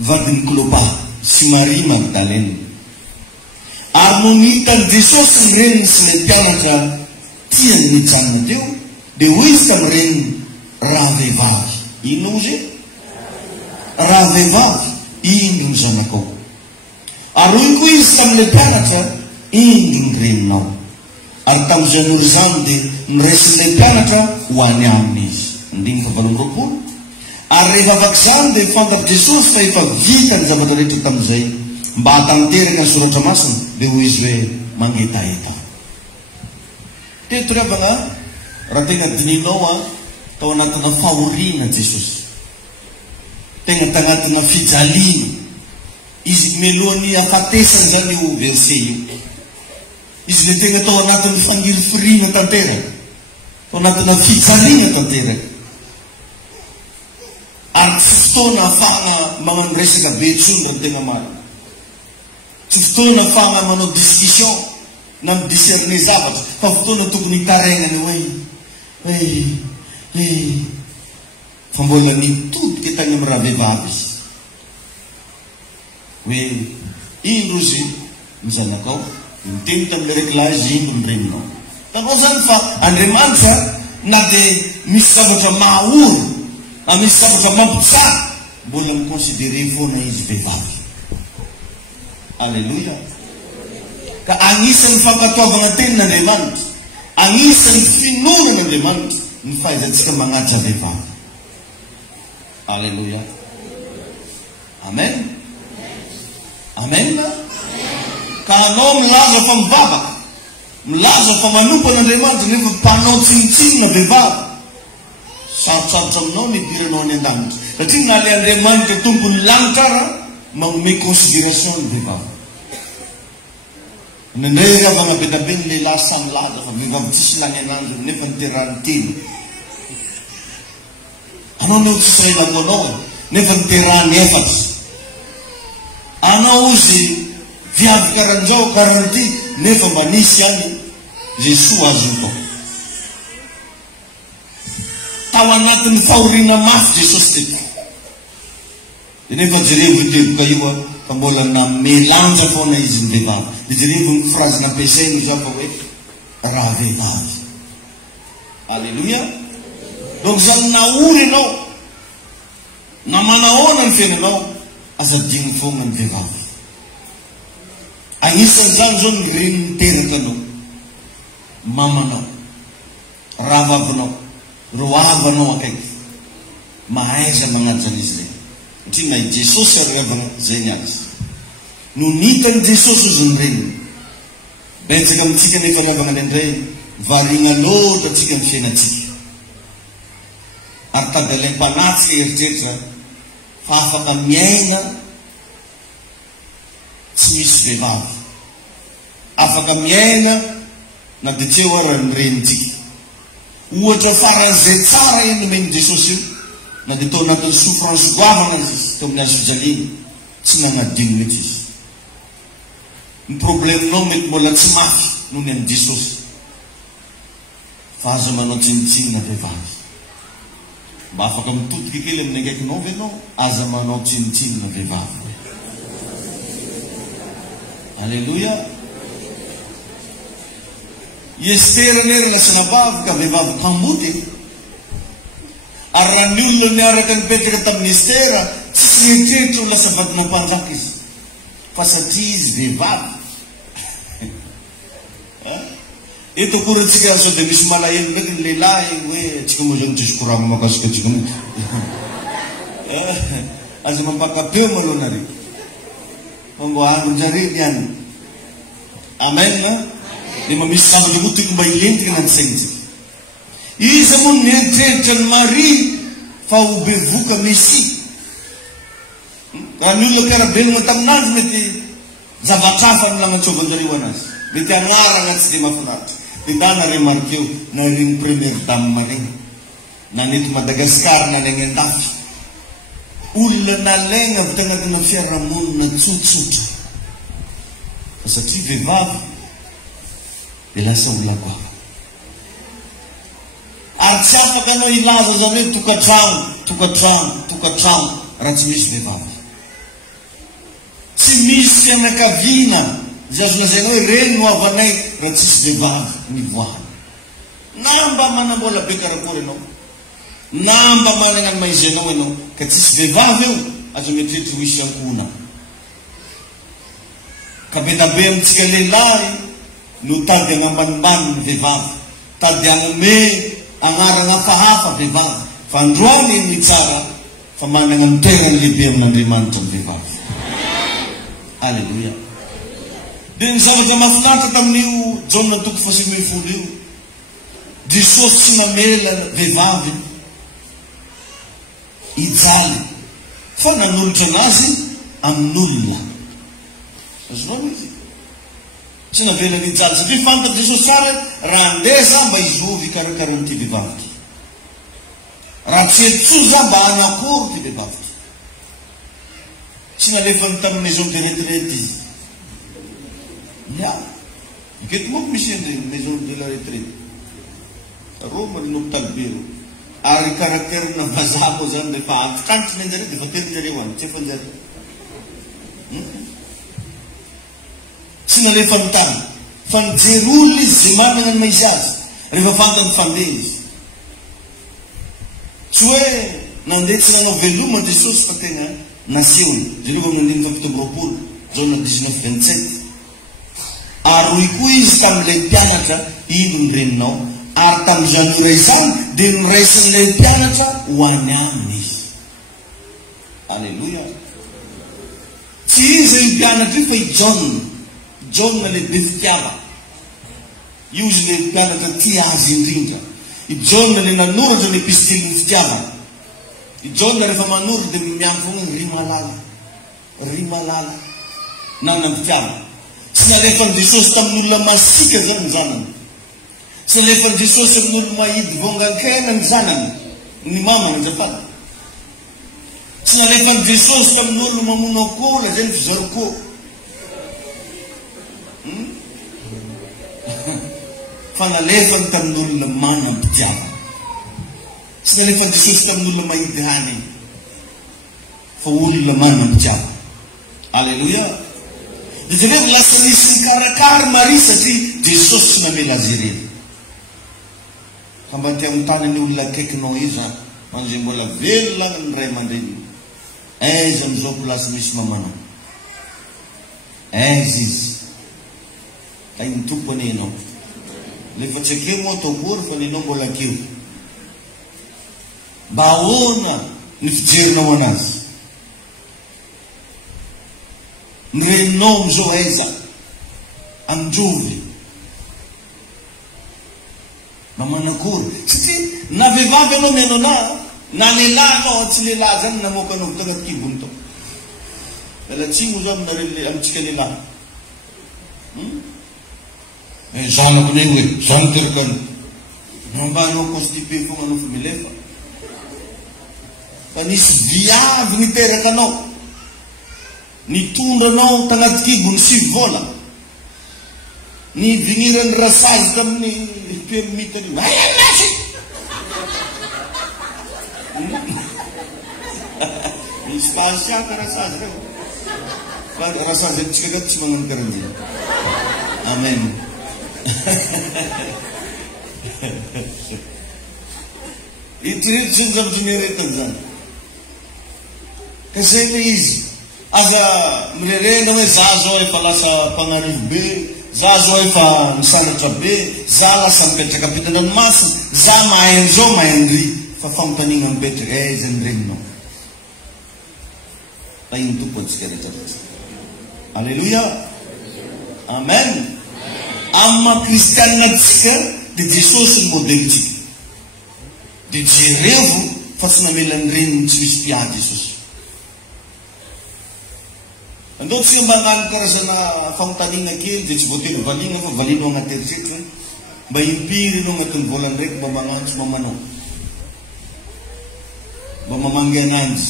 vadiny Klopa sy Maria Magdalene ary no nihitany Jesosy ny reniny sy ny mpianatra tiany nijanona teo dia hoy izy tamin'ny reniny raha vehivavy ino ozy raha vehivavy indro ny zanakao ary hoy koa izy tamin'ilay mpianatra indro ny reninao ary tamin'izay nory zany dia nyresin'ilay mpianatra ho any aminy izy andiny 7:20 ary rehefa afaka zany dia fantatra Jesosy fa efa vita ny zavatra rehetra tamin'izay mba hatanteraka ny soratra masina dia hoy izy hoe mangetaeta teto revana raha tena dininao tao anatina fahoriana Jesosy tena tagnatina fijaliana izy melohan'ny afatesany zany io verset io izy le tena tao anatin'ny fangirifiriana tanteraka tao anatina fijaliana tanteraka ary tsy fotoana afahana magnano resaka be tsony raha tegna marina. Tsy fotoana afahana manao discussion na midiscerne zavatra, fa fotoana tokony hitarainany hoe fa mbola nitodika tany amin'ny raha vehivavy izy. Hoe ino rozy mizanakao miteny tamin'le réglage ino mireninao. Tanao zany fa Andriamanitra na dia misy zavatra mahaoro na misy zavatra mampitsara mbola miconsidéré foana izy vehivavy. Alleluia. Ka agnisan'ny fankatoavana tenin'Andriamanitra, agnisan'ny finonan'Andriamanitra ny fahaizantsika magnatitra vehivavy. Alleluia. Amen. Amen. Ka anao milaza fa mivavaka, milaza fa manompo an'Andriamanitra nefa mpanao tsinitsinina vehivavy, sarosarotra aminao ny idiranao any an-danitra. Satria na le Andriamanitra tompony lanitra ara manome considération ny vehivavy. Nandray ravana be da be ny lehilahy samy laza fa vehivavy tsisy lany ananjy nefa niterahany teny. Anao neo tsisy ray lamoanao nefa niterahany efatra. Anao ozy viavy karanjao karanty nefa mba nisy any Jesosy azo tao. Tao anatin'ny fahoriana mafy Jesosy teto. Nefa jerevo itevoka io fa mbola namelanja foana izy ny vehivavy. Dia jerevo ny phrase nampiasainy zao fa hoe raha vehivavy. Alleluia. Donc zany naory ianao na manahoana ny fiainanao azadiny foana ny vehivavy. Agnisan'izany zao ny reny miteraka anao, mamanao, ravavinao, roavanao akaiky, mahaiza magnajana izy regny. Satria na i Jesosy aravana zay ny azy. No nitany Jesosy ozy ny reniny. Betsaka amintsika nefa ravana indray variana loatra atsika ny fiainatsika. Ary tagalaim-panatsika eritreritra fa afaka miaina tsy misy vehivavy. Afaka miaina na dia tsy eo ara ny renitsika. Ohatra faran'izay tsara iny nomeny Jesosy io, na dia tao anatin'ny souffrance goavana izy tao amin'ny azo fijaliana, tsy nanadino mihitsy izy. Ny probleminao mety mbola tsy mafy noho ny an'i Jesosy, fa azo manao tsinitsinina vehivavy. Mba afaka mitodika kely amin'ny angaikinao ve anao, aza manao tsinitsinina vehivavy. Alleluia. Estera nery lasa navavy ka vehivavy kamboty. Ary raha ny olona niaraka nipetraka tamin'ny Estera tsy eritreritro lasa vadina mpanjaka izy, fa satria izy vehivavy. Eto akorantsika sao dia misy malahelo ndraiky ny lehilahy hoe atsika moa zany tsisy koragno makasika atsika moa. Aza mampakapeo maloha nare. Mbo andro-njare ny any. Amen. Dia mamisy zavatra koa toko mba ilentika na ny-tsaintsika. Izy moa nieritreritra ny Maria fa ho bevoka Mesia. Raha ny olona mpiarabelona taminazy mety zavatra hafa ny lagnatsovanjareo anazy. Mety anarana tsy dia mahafinaritra. Dia nda naremarkeo nareny première dame mareny na neto Madagasikara na ny an-dafy. Olona nalaina avy tagnatina fiarahamonina tsotsotra. Fa satria vehivavy dia lasa olona goava. Ary tsy afaka anao ilaza zany hoe tokatrano raha tsy misy vehivavy. Tsy misy fianakaviana zay azo lazaina hoe reny no avanay raha tsisy vehivavy nivoahana. Na mba manambola be karakory ianao, na mba manana ny maizy anao ianao, ka tsisy vehivavy eo azo mieritreritra ho isy ankona. Ka be da be amintsika lehilahy no tady agnambanimbany ny vehivavy, tady agnome agnarana hafahafa vehivavy, fa androany ny tsara fa manana ny toerany lehibe amin'Andriamanitra ny vehivavy. Alleluia. Dia ny zavatra mahafinaritra tamin'io Jaona toko 1:10 io, Jesosy tsy namela vehivavy ijaly, fa nanolotra anazy amin'olona. Azonao izy tsy navelany ijaly satria fantany Jesosy tsara raha andesa mba izovy karakara n'ity vehivavy. Raha tsy etso za mba anakory ty vehivavy. Tsy nalefany tamin'ny maison de retraite izy. Ya. Eketo moa misy an'ireny maison de la retraite. Roma ny hôpital be reo. Ary karakterina vazaha moa zany rehefa antikantriny anjareo dia efa terin-jareo any, tsy efa anjareo. Tsy nalefany tany. Fa nijery olona izy zay manana ny maisy azy. Rehefa fantany fandeha izy. Tsy hoe nandeha tsy nanao veloma Jesosy fa tena naseony. Jereo amin'ny 19 jaona 19:27. Ary koa izy tamin'ilay mpianatra ino ny reninao. Ary tamin'izany iray izany dia niraisin'ilay mpianatra ho any aminy izy. Alleluia. Tsy izy ilay mpianatra io fa i John lehibe fitiava. Io izy ilay mpianatra tia azy indrindra. I John le nanoratra ny epistiliny fitiavana. I John rehefa manoratra dia miampy foana ry malala na nampitiavana. Tsy nalefany Jesosy tamin'olona masika zany ny zanany. Tsy nalefany Jesosy amin'olona mahidy vongan-kena ny zanany, ny mamany zafady. Tsy nalefany Jesosy tamin'olona mamono akoho la zay ny fizaroko. Fa nalefany tamin'olona manam-pitiavana. Tsy nalefany Jesosy tamin'olona mahidy hany, fa olona manam-pitiavana. Alleluia. Dia jereo lasa nisy nikarakary Maria satria Jesosy tsy namela azy ireny. Fa mba ty amin'ny tany ny olona akaikinao io zany, manzay mbola velona ny ray aman-dreny. Aiza amin'izao plasy misy mamanao. Aiza izy. Ka iny tompony ianao. Lefa tsy akeo moa atao akory fa ninao mbola akeo. Mba ahoana ny fijerinao anazy. Ny reninao amin'izao aiza. Androvy. Mba manakory. Satria na vehivavy anao mianao na lehilahy anao tsy lehilahy zany namoaka anao tonga kibony tao. Elatsimo zao amintsika lehilahy. Zanako ne hoe, zany terikany. Mba anao constipé foana anao fa milefa. Fa nisy viavy niteraka anao. Nitondra anao tanaty kibony 7 vola. Ny vinirany rasazy tamin'ny permitany. Ay anasy! Misy pasiaka rasazy reo. Fa rasazy antsika gato tsy magnano karan'izay. Amen. Itireto zany zavatra miretany zany. Ka zay le izy. Aza mirerena hoe za zao efa lasa mpanarivo be, za zao efa misanatra be, za lasa mipetraka ampitan-dranomasina, za mahay an'izao mahay andry. Fa famotanina mipetraka aiza ny reninao. Fa iny tompo antsika rehetrarehetra. Alleluia. Amen. Amin'ny maha-kristianina antsika dia Jesosy ny modelitsika. Dia jerevo fa tsy namela ny reniny tsy misy mpiady Jesosy. Andao tsika mba hagnano karazana famotanina kely dia tsy voatery valiana fa valianao agnaty eritreritry hoe mba impiry anao agnatin'ny volany raiky mba magnantso mamanao. Mba mamangy ananjy.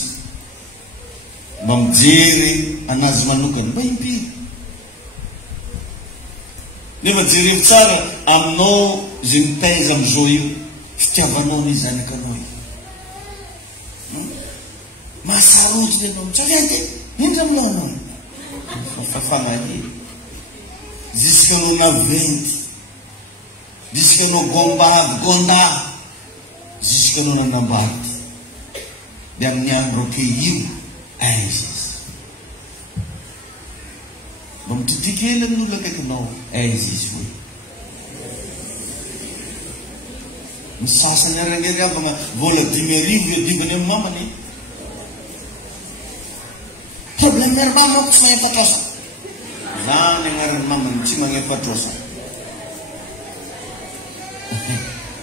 Mba mijery anazy manokany. Mba impiry. Nefa jerevo tsara aminao zay mitaiza amin'izao io fitiavanao ny zanakanao io. Mahasarotsy anao mitsariante. Indra aminao anao. Fafanahy. Jusqu'à nous naventy. Jusqu'à nous gonda. Jusqu'à nous nanambaty. Dia amin'ny andro ke io aiza izy. Mba mitidikely amin'olona akaikinao aiza izy hoe. Misasany arangary avana vola 10,000 iadibany amin'ny mamany. Problème ny mamako tsy magnefatrosa. Zany agnaran'ny mamany tsy magnefatrosa.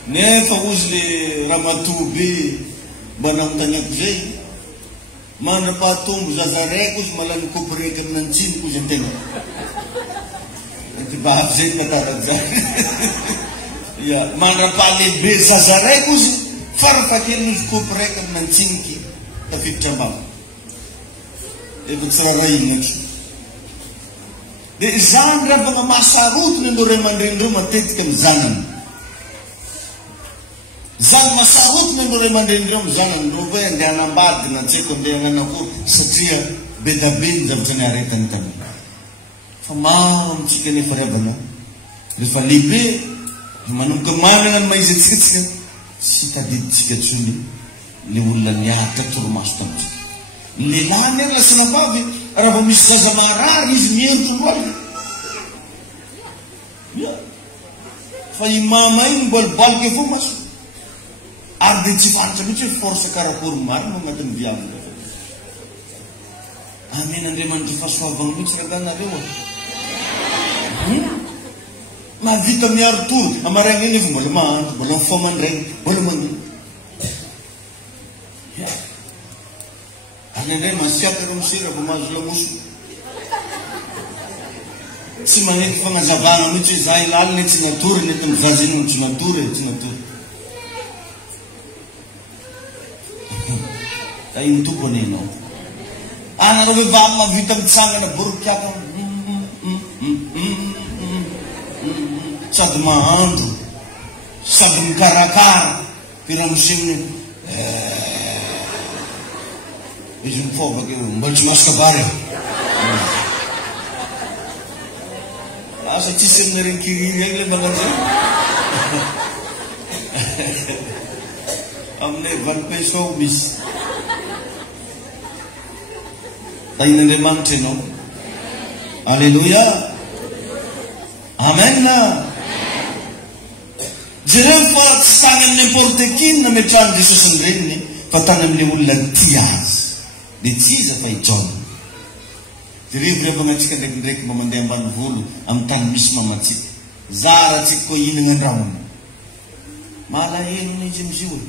Nefa ozy le ramatobe mba namotanako zay. Mandrapahatombo zaza raiky ozy malany kopiraiky amin'ny antsiniko ozy an-tegna. Ty bahafy zay mataraky zany. Mandrapahalehibe zaza raiky ozy farafakely ozy kopiraiky amin'ny antsiniky tafiditra ambava. efa tsiraray inatro. Dia izany raha vana mahasarotiny andreo ray aman-drenindreo matetika amin'ny zanany. Zany mahasarotiny andreo ray aman-drenindreo amin'ny zanany. Ndreo hoe andeha hanambady na tsy haiko andeha hananakory satria be da be ny zavatra ny aretany tany. Fa maro amintsika nefa ravana rehefa lehibe manomboka manana ny maizatsikatsika tsy tadiditsika tsony le olona niaritra toromaso tamitsika. Lehilahy nery lasana vavy raha vao misy zaza marary izy mientro loaly. Fa i mama iny mbolibaliky avao maso. Ary dia tsy faritra mihitsy hoe force karakory marina agnatin'ny viavina. Amen'Andriamanitra fahasoavana mihitsy rahanareo. Mahavita miaro toro amaraigna iny efa mbola mahandro, mbola mifamandregny, mbola manino. Any indray masiaka reo misira vao mahazo lamoso. Tsy magnety fagnazavana mihitsy hoe za ilalina tsy natory nety mizaza iny tsy natory tsy natory. Da iny tompony ianao. Anareo vehivavy mahavita mitsangana borokiaka sady mahandro sady mikarakara piraha miseminy izy mifovaka eo mbola tsy masaka vary asa tsisy amin'ny renkiriry egny le magnanzay aminay valopesao misy tain'Andriamanitra ianao. Alleluia. Amen. Jereo fa tsy tany amin'ny n'importe qui nametrahany Jesosy ny reniny fa tany amin'ilay olona tia azy. Dia tsy iza fa i John. Dia revo revangatsika ndraikindraiky mba mandeha ambanivolo amin'ny tany misy mamatsika. Zara tsika koa hinagna andrahony. Malahelo izy amizio.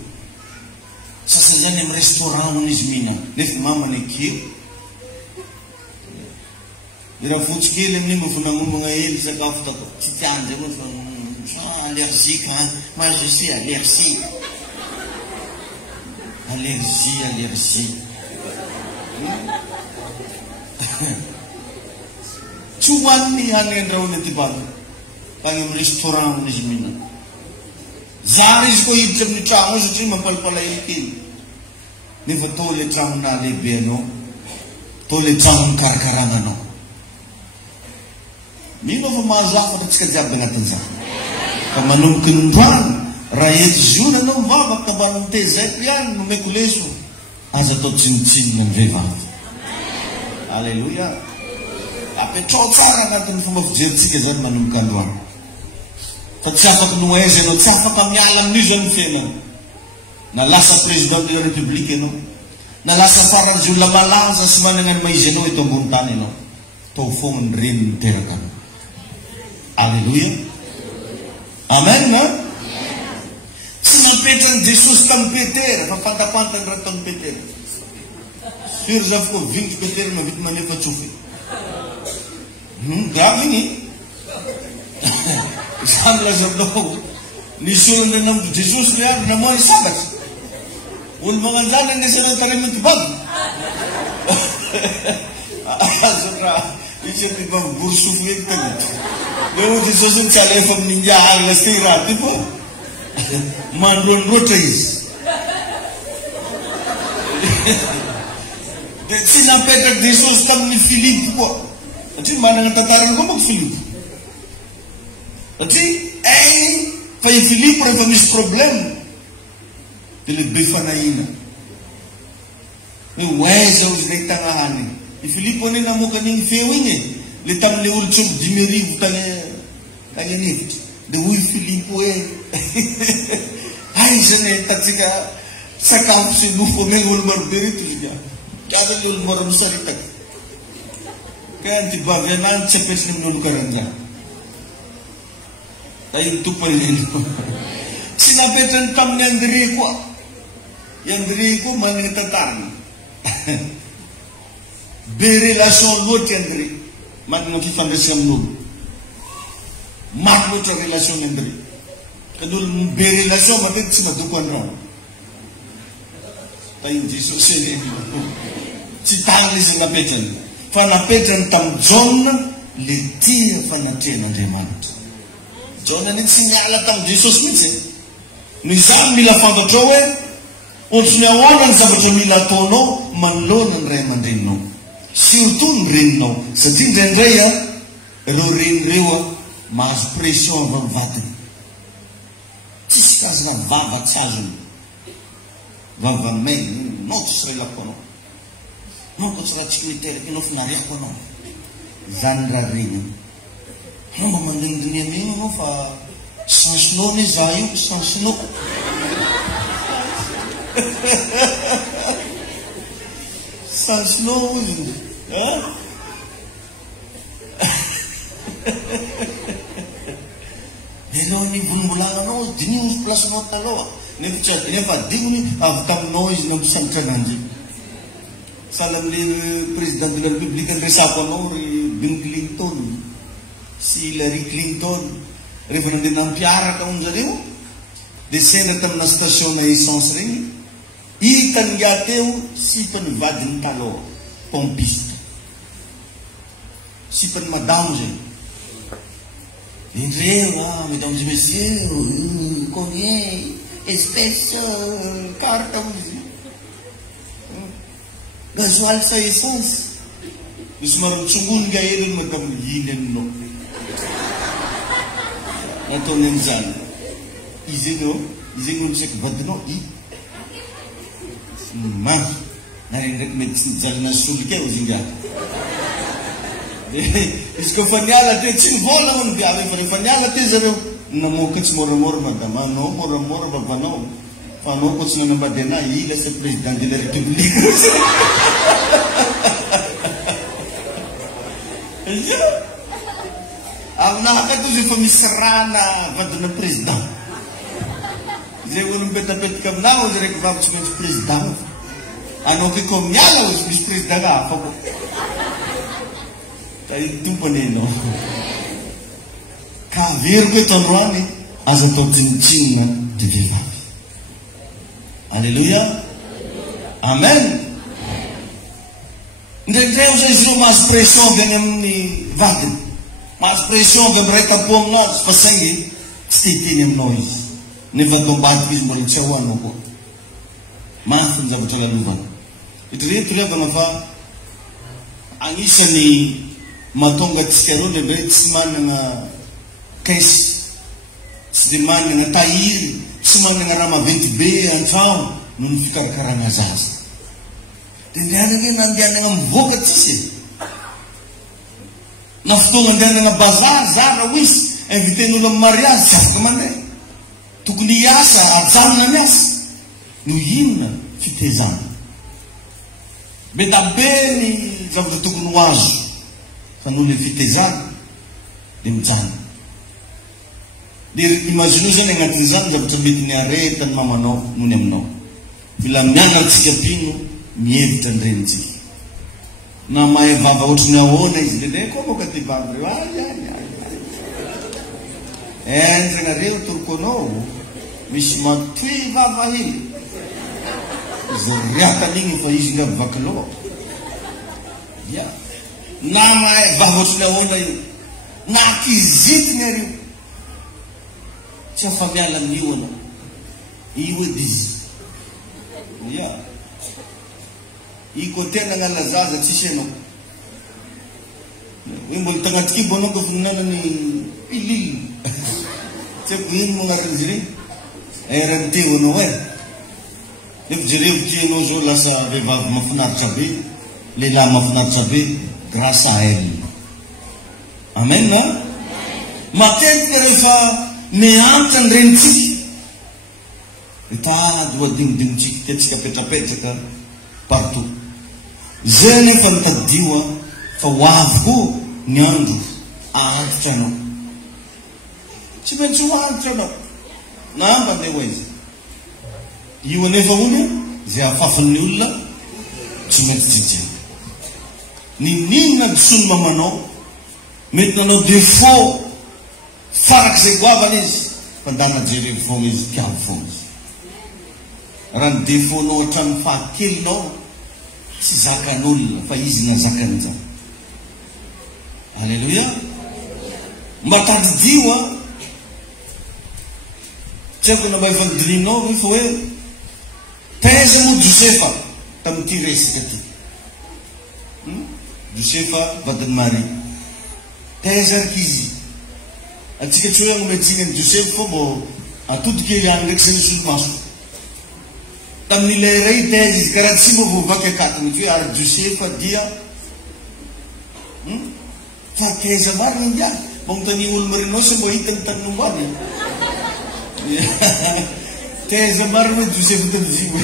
Sasany zany amin'ny restaurant izy mihina. Nefa mamany akeo. Raha fotsy kely amin'iny mba fonagnomagna hely sakafo tako. Tsy tiany zay moa fa allergique hein. Moi je suis allergique. Allergie. Tsy hoaniny haniny andrahoana aty bana. Tany amin'ny restaurant izy mihina. Zara izy koa hiditra amin'ny trano io satria mampalipalahelo kely. Nefa tao le tranona lehibe anao. Tao le trano mikarakarana anao. Mino fa mahazo afatra tsika jiaby agnatin'izany. Fa manomboky ny androany raha eto ziona anao mivavaka tambany mitezaiky ihany nomeko leso aza atao tsinitsinina ny vehivavy. Alleluia. Apetrao tsara agnatin'ny fomba fijerentsika zany manomboka androany. Fa tsy afaka noaiza ianao, tsy afaka miala amin'io zany fiainana. Na lasa président de la république ianao, na lasa faran'izay olona malaza sy manana ny maizy ianao eto ambony tany ianao. Tao foana ny reniny miteraka anao. Alleluia. Amen. Tsy napetrany Jesosy tamin'ny Petera fa fantapantany raha tamin'ny Petera. Sur zavoka vingy Petera mavity manefa tsofy. Grave igny. Zany lazanao nisy olona namiko Jesosy le avy namoy sabatra. Olo magnanjany anesana taremin'ny tibady. Azora izy tiba borsofo eky tagny. Leo Jesosy tsy alefa amin'ny ngiahala sy raha ty po. Mandroandroatra izy. Dia tsy napetraka Jesosy tamin'ny Filipo koa. Satria manana tantarany koa mako Filipo. Satria fa i Filipo rehefa misy problème dia lehibe fanahina. Hoe aiza izy ilay tagna hany. I Filipo ane namoaka an'igny feo igny e. Le tamin'ilay olo tsômo 10,000 tagny anevitra. Dia hoy Filipo hoe aiza ne tatsika sakafo sy nofo ame olo marobe reto izy ka. Kada le olo mora misaritaka. Kaya ny tibavy anany tsy apetrany amin'ny olo karan'izany. Da iny tompony ino. Tsy napetrany tamin'ny André koa. I André koa manana tantarany. Be relation loatra André. Manana fifandraisana amin'olo. Maro loatra relation André. Ka ny olo be relation matetika tsy madoko andrano. Da iny Jesosy eny. tsy tagna izy napetrany fa napetrany tamin'ny Jaona le tia fanatrehan'Andriamanitra. Jaona ny tsy miala tamin'ny Jesosy mihitsy. No izany mila fantatrao hoe ohatrany ahoana ny zavatra mila ataonao manoloana ny ray aman-dreninao, surtout ny reninao, satria indraindray ireo renireo mahazo pression avy amin'ny vatiny. Tsisy karazana vava tsy azony, vava maigny, nao tsy sirelako anao, nao ko tsy raha tsika miteraka anao finariako anao. Zany raha reny. Anao mba mandinidiniana iny anao fa sansinao ne za io, sansinao. Sansinao izy. Enao ny volombolananao dinio izy placenao taloha. Nefa dinony avy taminao izy nampisanitra ananjy. Sahala amin'le président de la République andresako anao ry Bill Clinton sy Hillary Clinton. Rehefa nandeha nampiaraka onjareo dia sendra tamina station na essence regny, hitany teo sy hitany vadiny taloha pompiste, sy hitany madame zay. Indreo, mesdames et messieurs, combien espèce carte gasoil sa essence. Misy marany tsongony nga eliny madame iny aminao. Nataony amin'izany. Izy eny misaky vadinao, mafy. Narendraky mety tsy nijalina solika eo izy nga. Izy ka fa niala te tsy nivola mo ny biavy fa rehefa niala te zareo namoaka tsy moramora madama, anao moramora babanao fa anao ko tsy nanambady anahy ila sa président de la république. Aminahaka to zay fa misy rana vadina président zay olo mipetapetaka aminao zay raiky vavy tsy maintsy président. Anao ke ko miala izy misy président hafa ko tumpany ianao. Ka veriko eto androany azo atao tsinitsinina ty vehivavy. Alleluia, amen. Indraindray zay izy io mahazo pression avy any amin'ny vadiny, mahazo pression avy amin'ny ray tapo aminazy fa saingy tsy teteny aminao izy, nefa atao ambadiky izy mbola tsy ahoanao koa. Mafy ny zavatra lalovana. Itreto revana fa anisany mahatonga atsika reo ndraindray tsy manana caisse, tsy dia manana tahiry, tsy manana raha maventy be an-trano noho ny fikarakarana zaza. Dia ndehanana nandehanana mivoaka tsisy. Na fotoana andehanana bazary zara hoisy inviten'olo amin'ny mariage tsy afaka mandeha. Tokony hiasa ajanona miasa. No inona fitezana. Be da be ny zavatra tokony ho azo. Fa noho le fitezana dia mijana. Dia imagine zany agnatin'izany zavatra mety ny areta ny mamanao noho ny aminao. Mila mianaritsika pino mihevitra ny renitsika. Na mahay vava ohatry ny ahoana izy dia koa moka ty vava reo. Endranareo toroko anao misy matoy vava iny. Zay riakan'igny fa izy nga vakiloha. Na mahay vava ohatry ny ahoana io. Na akizitiny areo. Tsy afa miala amin'io anao. Io edy izy. Iko tena ngala zaza tsisy anao. Hoe mbola tagnaty kibo anao ko fihinana ny pilule. Tsy haiko ino magnaran'izy regny. RMT anao e. Nefa jereo ty anao zao lasa vehivavy mahafinaritra be, lehilahy mahafinaritra be grâce à elle. Amen na? Matetika rehefa miantsa ny renitsika. Itady ho adinodinitsika tiatsika petrapetraka partout. Zay nefa nitadio fa ho avy koa ny andro ahantitra anao. Tsy maintsy ho ahantitra anao. Namba andeha ho izy. Io anefa olo zay afafan'ny olona tsy maintsy jijana. Ninona disony mamanao mety nanao défaut farak'izay goavana izy fa ndana jerevy foana izy tiavo foana izy. Raha ny défaut-nao hatramin'ny fahakelinao tsy zakan'olona fa izy nazakany zany. Alleluia. Mba tadidio a tsy haiko na mba efa nidirininao fa hoe taiza moa Josefa tamin'ity resaka ty. Josefa vadiny Marie taiza araka izy atsika tsy hoe agnometsina ny Josefa fa mbo atodikely any ndraiky zany solomaso tamin'ilay ray taiza izy karaha tsy mba voavaky akatiny hoe ary Josefa dia fa taiza marina india mba mitany olo marinao sy mba hitany tamin'ombany taiza marina hoe Josefa tamizivo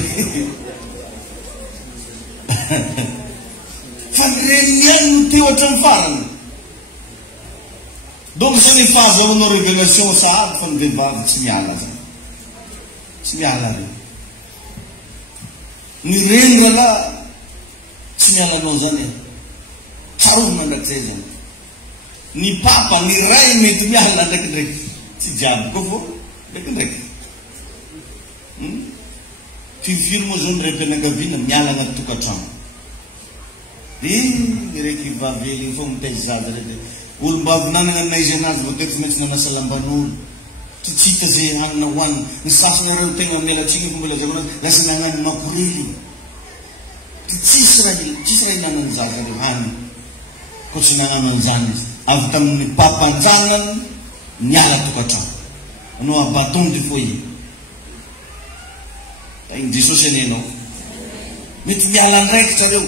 fa nireny ihany no teo hatrany farany. Donc zany efa azahoana révélation sahabo fa ny vehivavy tsy miala zany, tsy miala reny. Ny reny ralahy tsy mialanao zany e, tsarovina ndrakizay zany. Ny papa ny ray mety miala ndraikindraiky, tsy jiaby koa fô ndraikindraiky. Fifiry moa zao ny raim-pianakaviana miala agnaty tokantrano. Ny raiky vavely fô mitaizy zaza rety olombavy nanana naizy anazy vao teko maintsy nanasa lamban'olo tsy hita zay hanina hoanina. Ny sasana reo tegna melatsiny fo mbola zavana lasa nagnano makorely tsisy raha nanany zaza reo hanina ko tsy nagnano an'izany izy avy tamin'ny papanjanany niala tokantrano anao a bâton de foyer. Iny Jesosy anenao mety miala andraikitra reo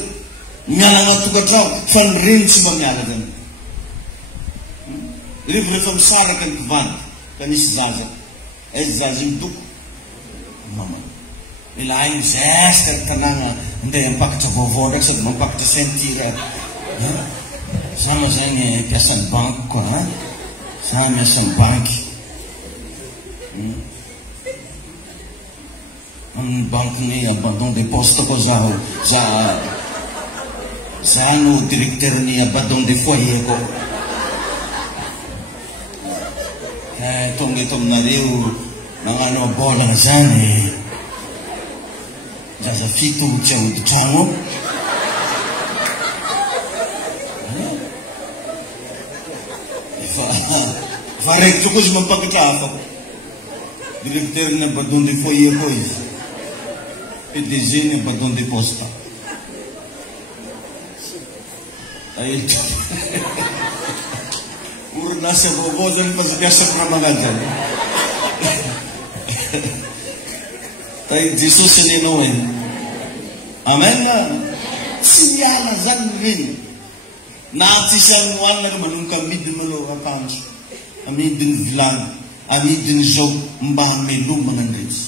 miala agnaty tokantrano fa ny reny tsy mba miala zany. Revo rehefa misaraka ny mpivady ka nisy zaza aizy zaza iny toko mama ila iny zeska ny tanàna andeha ampakatra vaovao ndraiky sady mampakatra ceinture sama zany mpiasan'ny banky koa sama miasan'ny banky amin'ny bankiny abandon de poste koa zaho za no directeur ny abandon de foyer koa tonga eto aminareo magnano abolagna zany zaza fito tsy ahodi-trano fa raiky toko izy mampakatra hafa directeur ny abandon de foyer koa izy PDG ny abandon de poste orinasa vaovao zany fa miasa amiramanany zany. Tay Jesosy anenao eny. Amen. Tsy miala zany reny. Na tsisy any hoanina reo manomboka amidiny malao akanjo, amidiny vilany, amidiny zao mba hamelomana ny rezy.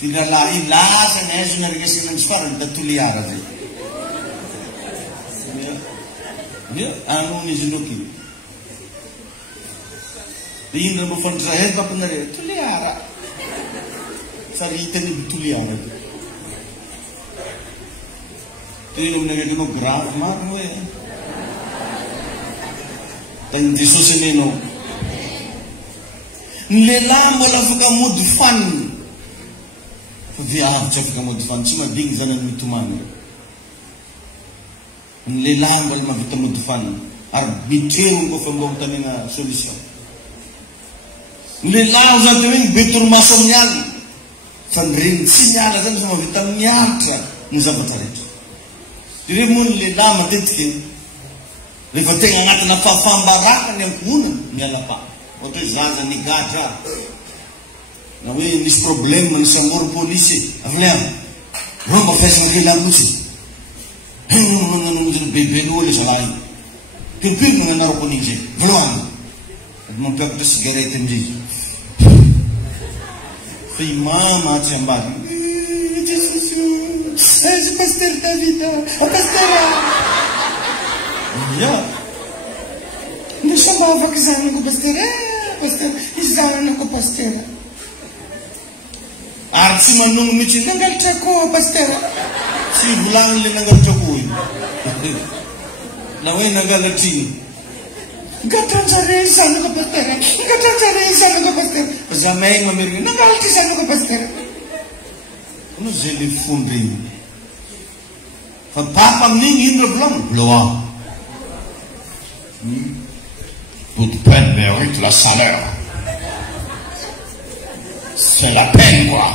Ty lalahy lasa ny azo naregesina ny farany da toliara zay. Anony izy noky dia iny raha mafandrazahely vapinareo toliara sary hitany toliara teny aminareo anao grave marina hoe tany Jesosy anenao ny lehilahy mbola afaka mody faniny fa viavy tsy afaka mody faniny tsy madigny zany any mitomany. Ny lehilahy mbola mahavita mody faniny ary mitrerony koa fa mba mitanena solution. Ny lehilahy zany hoe ny be torimaso amin'ny alina fa ny reny tsy miala zany fa mahavita mianatra ny zavatra rehetra. Dire moa ny lehilahy matetiky rehefa tegna agnatina fahafambaraka ny ankohonana miala-pa ohatra hoe zaza ny gadra na hoe nisy problème nisy amoro polisy avleany reo mba faisana lehilahy lotsy bebe n'olo zalahy pilipily no anarako an'iny zay volohany mampiakatra cigarette amizay fa imama atsy ambady Jesosy pasteur David pasteur ya nisamba avaky zanako pasteur pasteur izy zanako pasteur ary tsy manongo mihitsy nangalitra ko pasteur tsy volagny le nangalitra ko iny na hoe nangalatry ngatranjare zanako pasteur ngatranjare zanako pasteur jamais mamerigny nangalatry zanako pasteur no zay le fondreny fa papa amin'igny ino raha volagny loa toute peine mérite la salaire. C'est la peine quoi.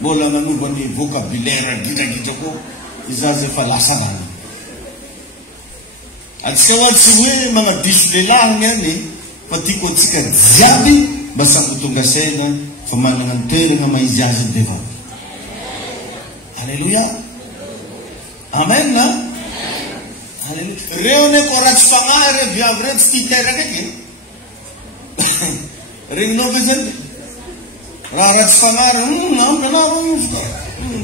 Mbola nanova ny vocabulaire gidragidra ko izazy efa lasa rany atsika ho tsy hoe magnadiso lehilahy any fa tiako atsika jiaby mba samby tonga saina fa manana ny toerana maizy azy ny vehivavy. Alléluia. Amen na. Alléluia. Reo ne ko raha tsy fagnahy re viavy re tsy tia teraka eky regninao ve zany raha raha tsy fagnahy nanaro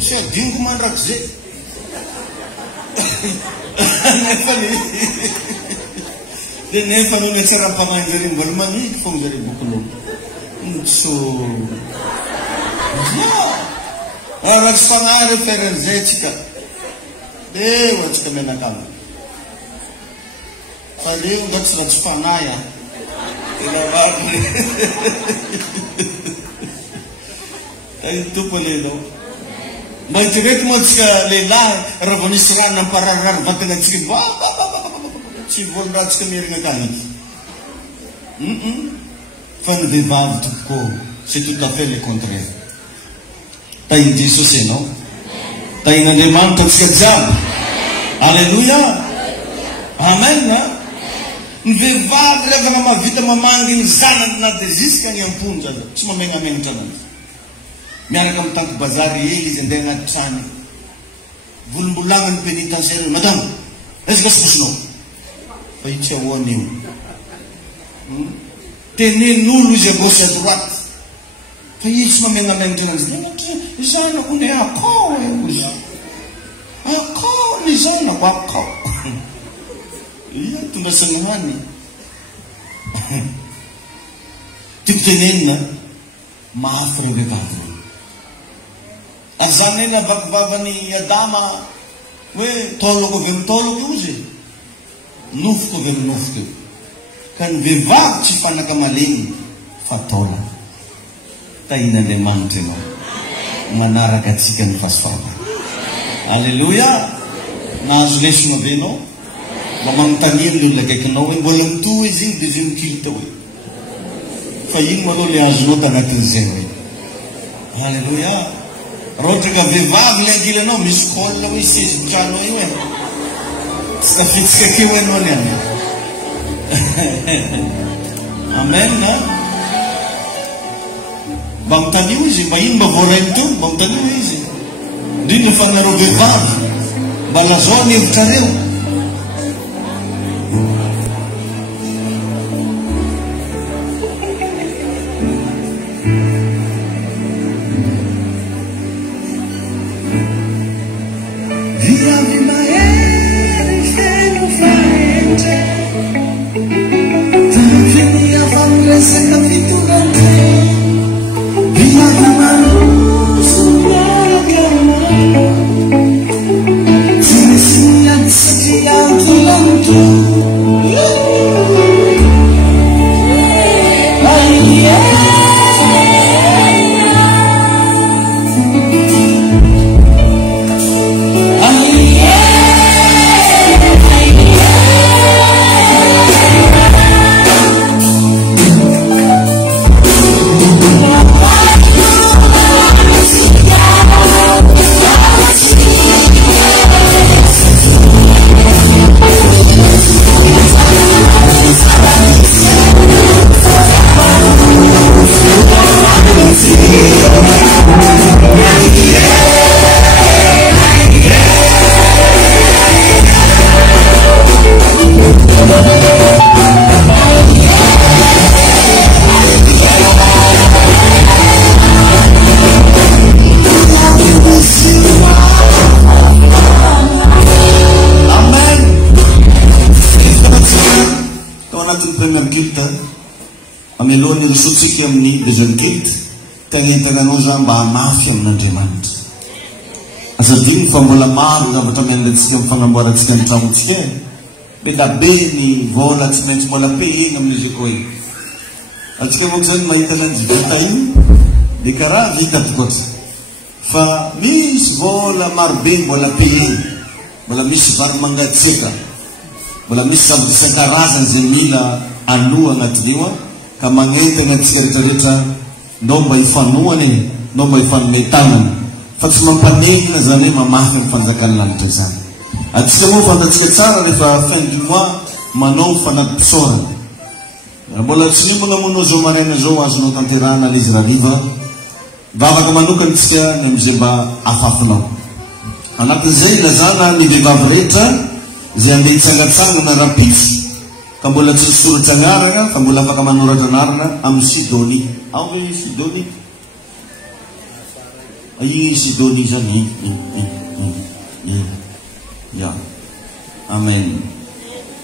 sy adiniko mandraky zay nefa no le tsara-pagnahy zare mbola maniky fogna zare bokonao so raha tsy fagnahy re feran'izay tsika ho atsika menakamo fa leo mba tsy raha tsy fagnahy tena vary ay tompo lehilahy mba hitirety moa tsika lehilahy raha vao nisy raha nampararirary vatana antsika tsy volindraha tsika mierigna akaniky fa ny vehivavy tompoko c'est tout à fait le contraire. Tainy Jesosy ianao tain'Andriamanitra atsika jiaby. Alléluia. Amen. Ny vehivavy rehefa mahavita mamangy ny zanany na dia ziska ny amponja tsy mamenamenatra anazy miaraka amin'ny tanko bazary ely izy andeha agnaty trano volombolagna ny pénitentiaire madame est-ce que siposinao fa itsy ahoana io tenen'olo izy à gauche à droite fa io tsy mamenamenatra anazy zanako ne akao izy akao ny zanako akao ia tonga sanihany tiako tenenina mafy reo vehivavy ary zany eny avakivavany Adama hoe taolako avy amin'ny taolako io izy nofoko avy amin'ny nofoko io ka ny vehivavy tsy fanaka malemy fa taola tain'Andriamanitra ianao manaraka atsika ny fasifahavana. Alleluia. Nahazo lesona ve ianao mba manontania ny olona akaikinao hoe mbola mito izy igny dia zay mikilita hoe fa igny maloha le azonao tagnatin'izay hoe. Alleluia. Raha ohatra ka vehivavy le angilanao misy kôla hoe sezy-trano io e tsy tafitsika keo ianao ny any. Amen na. Mba mitanio izy mba ino mba voarainy tony mba mitanio izy indrindra fa nareo vehivavy mba lazao ny hevitrareo. Amelohan'ny risotsika amin'ny deuxième guide tagnentananao zany mba hamafy amin'Andriamanitra. Azadiny fa mbola maro zavatra miandratsika amin'ny fagnamboarantsika ny tramontsika e. Beda be ny vola tsy maintsy mbola pehina amin'izy koa e. Atsika moa zany mahita an'izay vita iny dia karaha vita tokotra fa misy vola marobe mbola pehiny, mbola misy vary mangatsiaka, mbola misy zavatra isan-karazany zay mila aloha anatin'io ka magnentana antsika rehetrarehetra nao mba ifanoany nao mba ifanometanana fa tsy mampanenina zany hoe mamaky amin'ny fanjakany lanitra zany. Atsika moa fantatsika tsara rehefa fin du mois manao fanadimpisaorana. Mbola tsy nimbona moa zao maraina zao azonao tanterahana le izy rariva vavaka manokana tsika ny amizay mba afafinao. Anatin'izay lazana ny vehivavy rehetra zay andeha hitsangatsangana rapitso ka mbola tsy nisoratra anarana fa mbola afaka manoratra anarana amin'ny Sidonie. Ao hoe Sidonie? I Sidonie zany. Ya. Amen.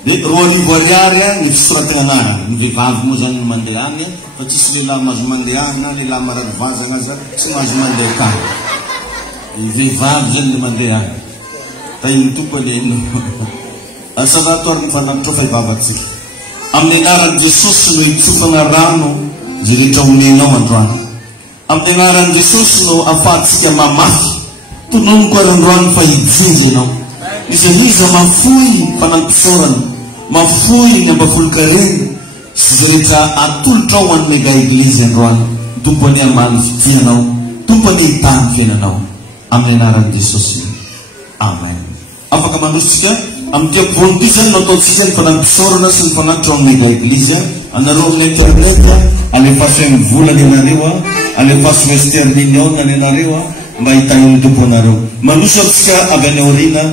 De roalivo ariary ny fisoratana anarana. Ny vehivavy moa zany mandeha any fa tsisy lehilahy mahazo mandeha any na lehilahy marary vazana aza tsy mahazo mandeha ka. Ny vehivavy zany le mandeha any. Tainy tompony eno. Asavato ary mifanamitra fa ivavatsika. Amin'ny anaran'i Jesosy no hitsofana rano zay rehetra omenao androany. Amin'ny anaran'i Jesosy no afahantsika mamaky tononoko arandroany fa hijinja ianao. Izay iza mafoy fanampisaorana, mafoy ny ambafolokareny sy zay rehetra atolotra ao an'ny mega eglizy androany. Tompony amaly fitianao, tompony hitany fiainanao. Amin'ny anaran'i Jesosy. Amen. Afaka manositsika amin'ny ampovoany zany no ataontsika ny fanampisaorana sy ny fanatitra ao amin'ny mega eglizy. Anareo amin'ny internet alefaso amin'ny volany anareo, alefaso Western Union anareo mba hitany ny tompo anareo. Manosy amintsika avy any aoriana.